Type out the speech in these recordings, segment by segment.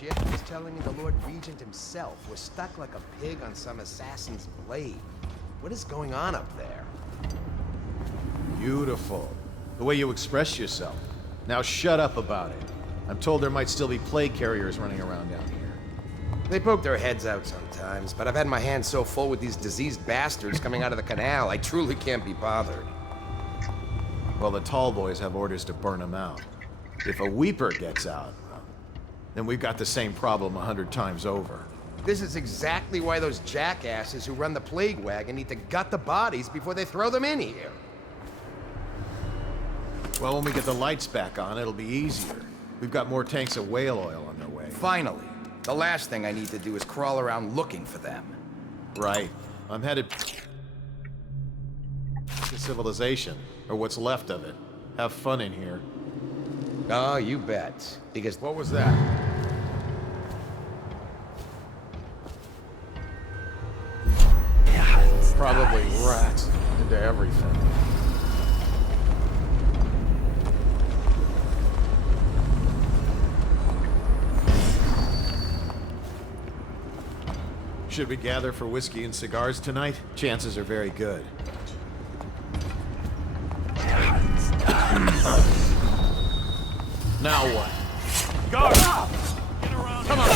Shit, he's telling me the Lord Regent himself was stuck like a pig on some assassin's blade. What is going on up there? Beautiful. The way you express yourself. Now shut up about it. I'm told there might still be plague carriers running around down here. They poke their heads out sometimes, but I've had my hands so full with these diseased bastards coming out of the canal, I truly can't be bothered. Well, the tall boys have orders to burn them out. If a Weeper gets out, then we've got the same problem 100 times over. This is exactly why those jackasses who run the plague wagon need to gut the bodies before they throw them in here. Well, when we get the lights back on, it'll be easier. We've got more tanks of whale oil on their way. Finally. The last thing I need to do is crawl around looking for them. Right. I'm headed to civilization, or what's left of it. Have fun in here. Oh, you bet. Because what was that? Probably rats into everything. Should we gather for whiskey and cigars tonight? Chances are very good. Now what? Go! Get around! Come on!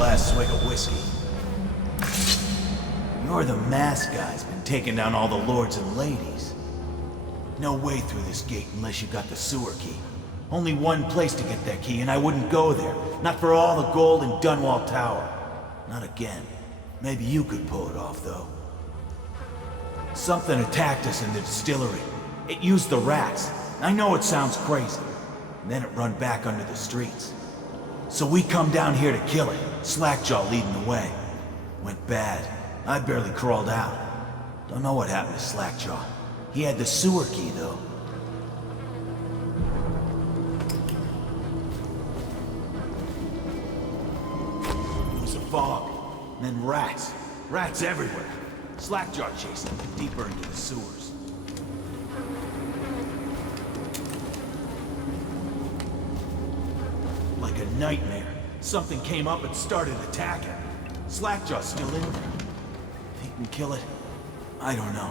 last swig of whiskey. You're the masked guy's been taking down all the lords and ladies. No way through this gate unless you got the sewer key. Only one place to get that key, and I wouldn't go there. Not for all the gold in Dunwall Tower. Not again. Maybe you could pull it off, though. Something attacked us in the distillery. It used the rats. I know it sounds crazy. And then it run back under the streets. So we come down here to kill it. Slackjaw leading the way. Went bad. I barely crawled out. Don't know what happened to Slackjaw. He had the sewer key, though. It was a fog. And then rats. Rats everywhere. Slackjaw chased them deeper into the sewers. Like a nightmare. Something came up and started attacking. Slackjaw's still in there. Think we can kill it? I don't know.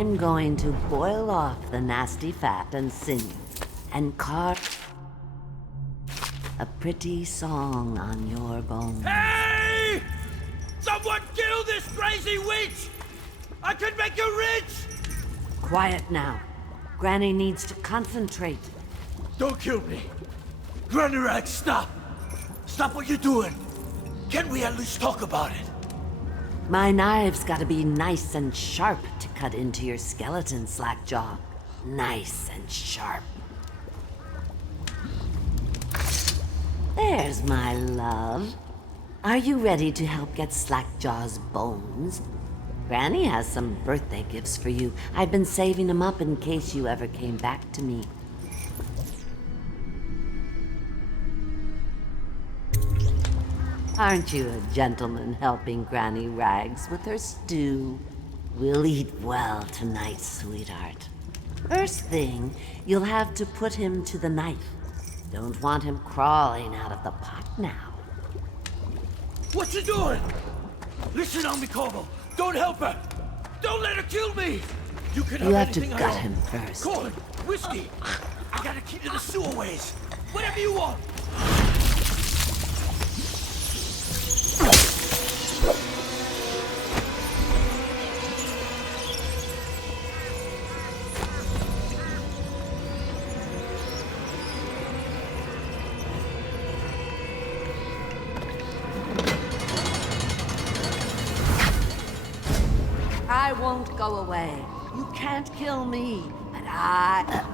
I'm going to boil off the nasty fat and sinew, and carve a pretty song on your bones. Hey! Someone kill this crazy witch! I can make you rich! Quiet now. Granny needs to concentrate. Don't kill me. Granny Rag, stop! Stop what you're doing! Can we at least talk about it? My knives gotta be nice and sharp to cut into your skeleton, Slackjaw. Nice and sharp. There's my love. Are you ready to help get Slackjaw's bones? Granny has some birthday gifts for you. I've been saving them up in case you ever came back to me. Aren't you a gentleman helping Granny Rags with her stew? We'll eat well tonight, sweetheart. First thing, you'll have to put him to the knife. Don't want him crawling out of the pot now. What you doing? Listen on me, Corvo. Don't help her. Don't let her kill me. You can You have to anything I gut want. him first. Corn, whiskey, I gotta keep to the sewerways. Whatever you want. I won't go away. You can't kill me, but I...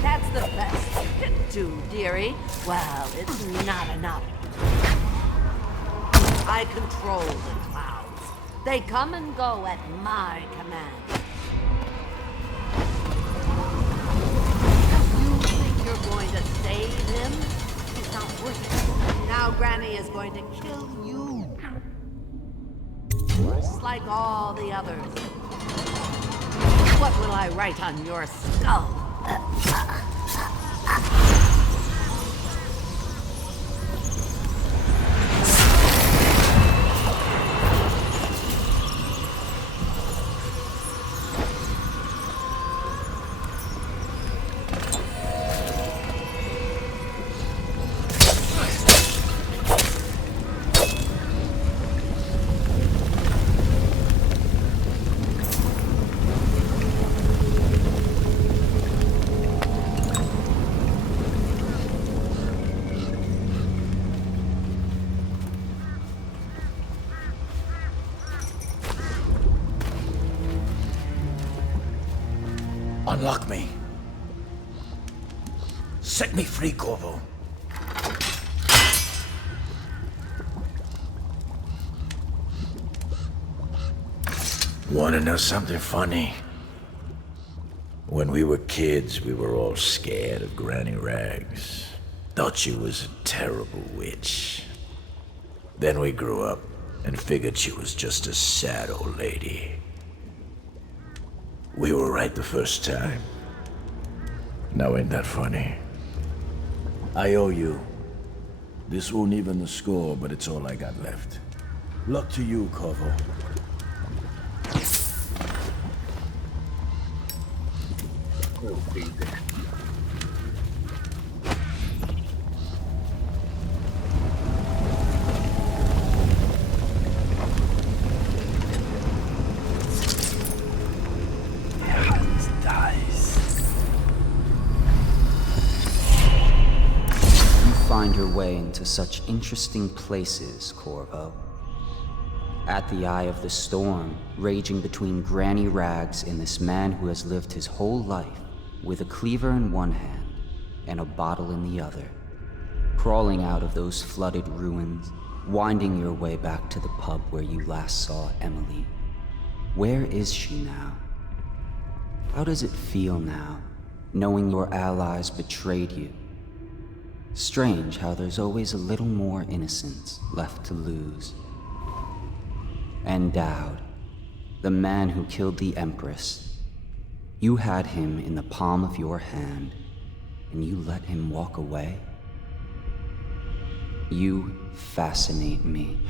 That's the best you can do, dearie. Well, it's not enough. I control the clouds. They come and go at my command. You think you're going to save him? It's not worth it. Now Granny is going to kill you. Just like all the others. What will I write on your skull? Unlock me. Set me free, Corvo. Want to know something funny? When we were kids, we were all scared of Granny Rags. Thought she was a terrible witch. Then we grew up and figured she was just a sad old lady. We were right the first time. Now ain't that funny? I owe you. This won't even the score, but it's all I got left. Luck to you, Corvo. Find your way into such interesting places, Corvo. At the eye of the storm, raging between Granny Rags and this man who has lived his whole life with a cleaver in one hand and a bottle in the other. Crawling out of those flooded ruins, winding your way back to the pub where you last saw Emily. Where is she now? How does it feel now, knowing your allies betrayed you? Strange how there's always a little more innocence left to lose. And Dowd, the man who killed the Empress. You had him in the palm of your hand, and you let him walk away? You fascinate me.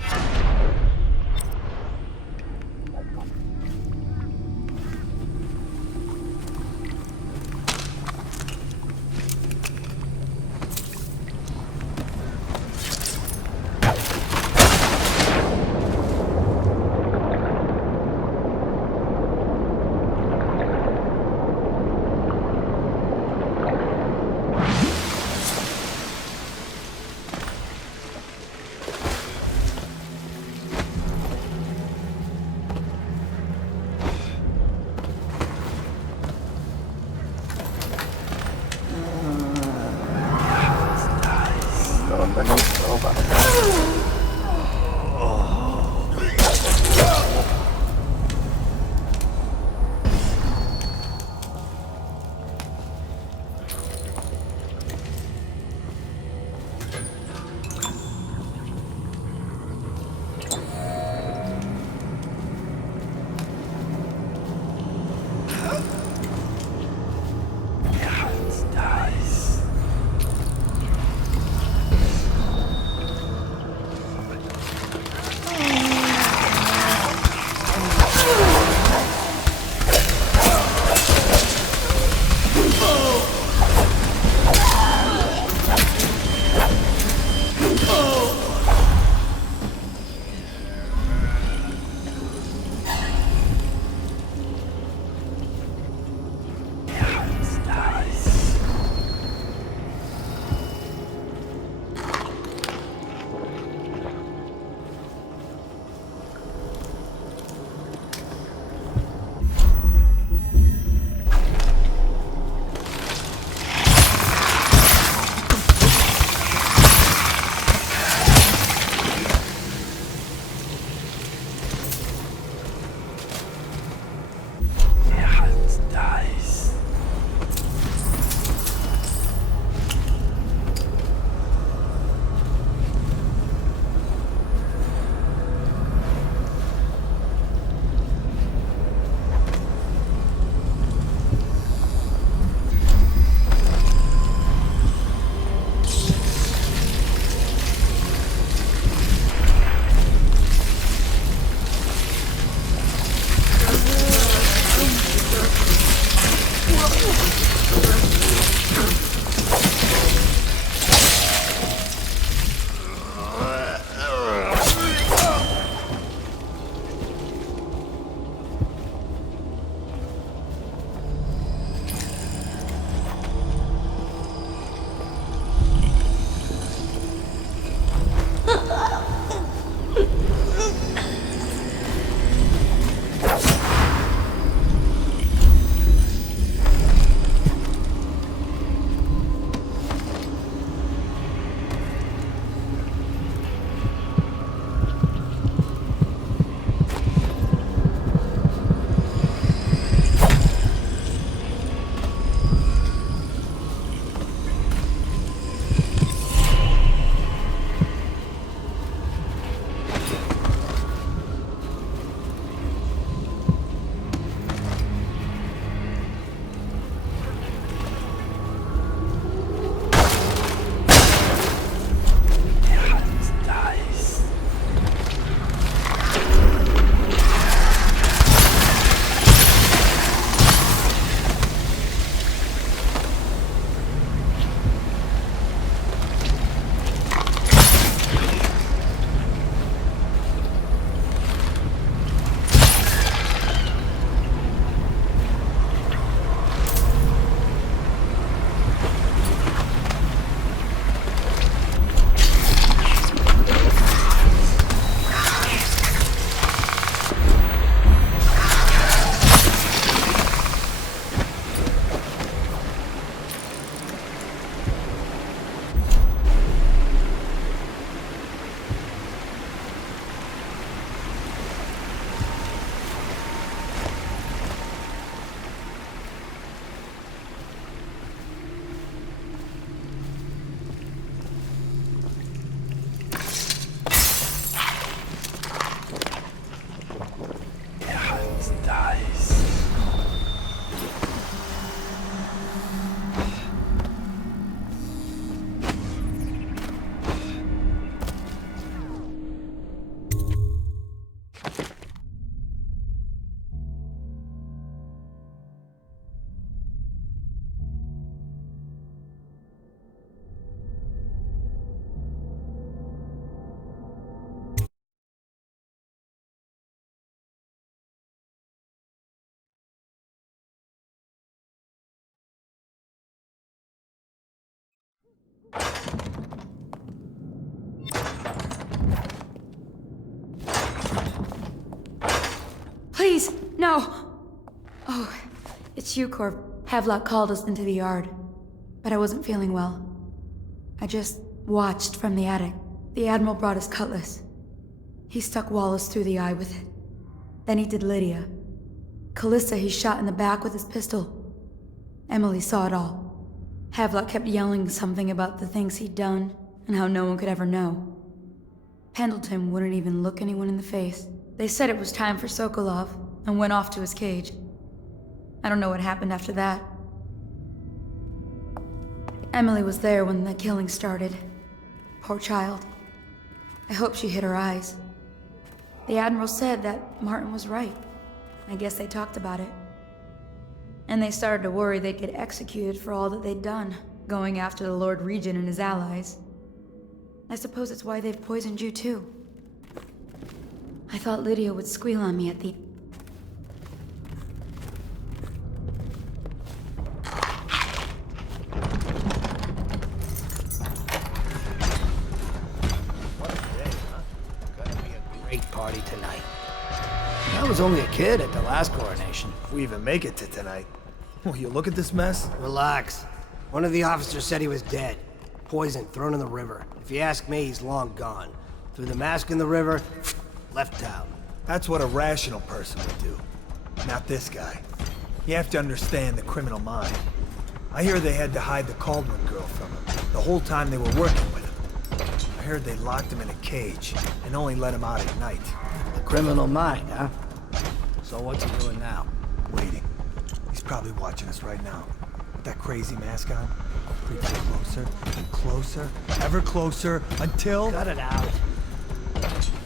Please, no! Oh, it's you, Corv. Havelock called us into the yard, but I wasn't feeling well. I just watched from the attic. The Admiral brought his cutlass. He stuck Wallace through the eye with it. Then he did Lydia. Callista he shot in the back with his pistol. Emily saw it all. Havelock kept yelling something about the things he'd done, and how no one could ever know. Pendleton wouldn't even look anyone in the face. They said it was time for Sokolov, and went off to his cage. I don't know what happened after that. Emily was there when the killing started. Poor child. I hope she hid her eyes. The Admiral said that Martin was right. I guess they talked about it. And they started to worry they'd get executed for all that they'd done, going after the Lord Regent and his allies. I suppose it's why they've poisoned you too. I thought Lydia would squeal on me at the... Great party tonight. I was only a kid at the last coronation. If we even make it to tonight. Will you look at this mess? Relax. One of the officers said he was dead. Poisoned, thrown in the river. If you ask me, he's long gone. Threw the mask in the river, left town. That's what a rational person would do. Not this guy. You have to understand the criminal mind. I hear they had to hide the Caldwell girl from him, the whole time they were working with him. I heard they locked him in a cage, and only let him out at night. The criminal mind, huh? So what's he doing now? Waiting. He's probably watching us right now. With that crazy mask on. Creeping closer and closer, ever closer, until... Cut it out.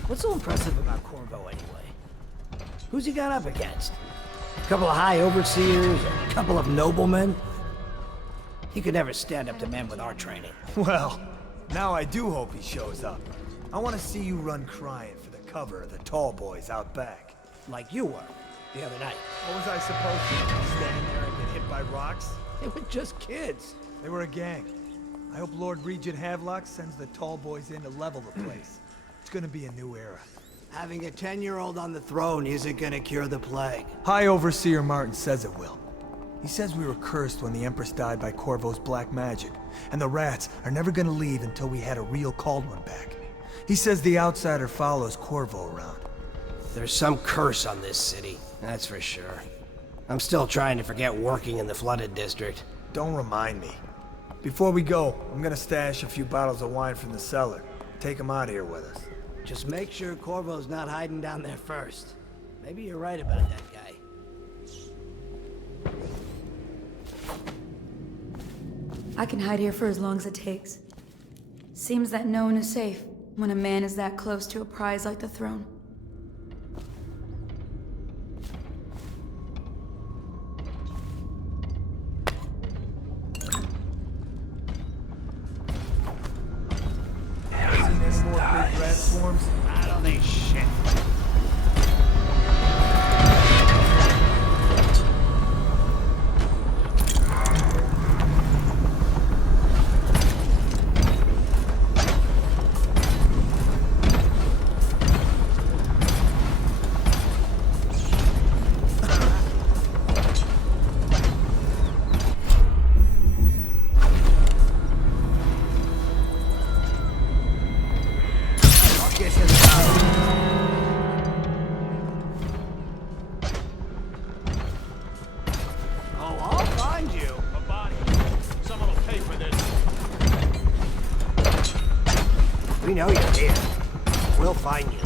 What's so impressive about Corvo anyway? Who's he got up against? A couple of high overseers, a couple of noblemen? He could never stand up to men with our training. Well, now I do hope he shows up. I want to see you run crying for the cover of the tall boys out back. Like you were, the other night. What was I supposed to do? Stand there and get hit by rocks? They were just kids. They were a gang. I hope Lord Regent Havelock sends the tall boys in to level the place. It's gonna be a new era. Having a 10-year-old on the throne isn't gonna cure the plague. High Overseer Martin says it will. He says we were cursed when the Empress died by Corvo's black magic, and the rats are never gonna leave until we had a real Caldwell back. He says the outsider follows Corvo around. There's some curse on this city, that's for sure. I'm still trying to forget working in the flooded district. Don't remind me. Before we go, I'm gonna stash a few bottles of wine from the cellar. Take them out of here with us. Just make sure Corvo's not hiding down there first. Maybe you're right about that guy. I can hide here for as long as it takes. Seems that no one is safe when a man is that close to a prize like the throne. Swarms? I don't think shit. We know you're here. We'll find you.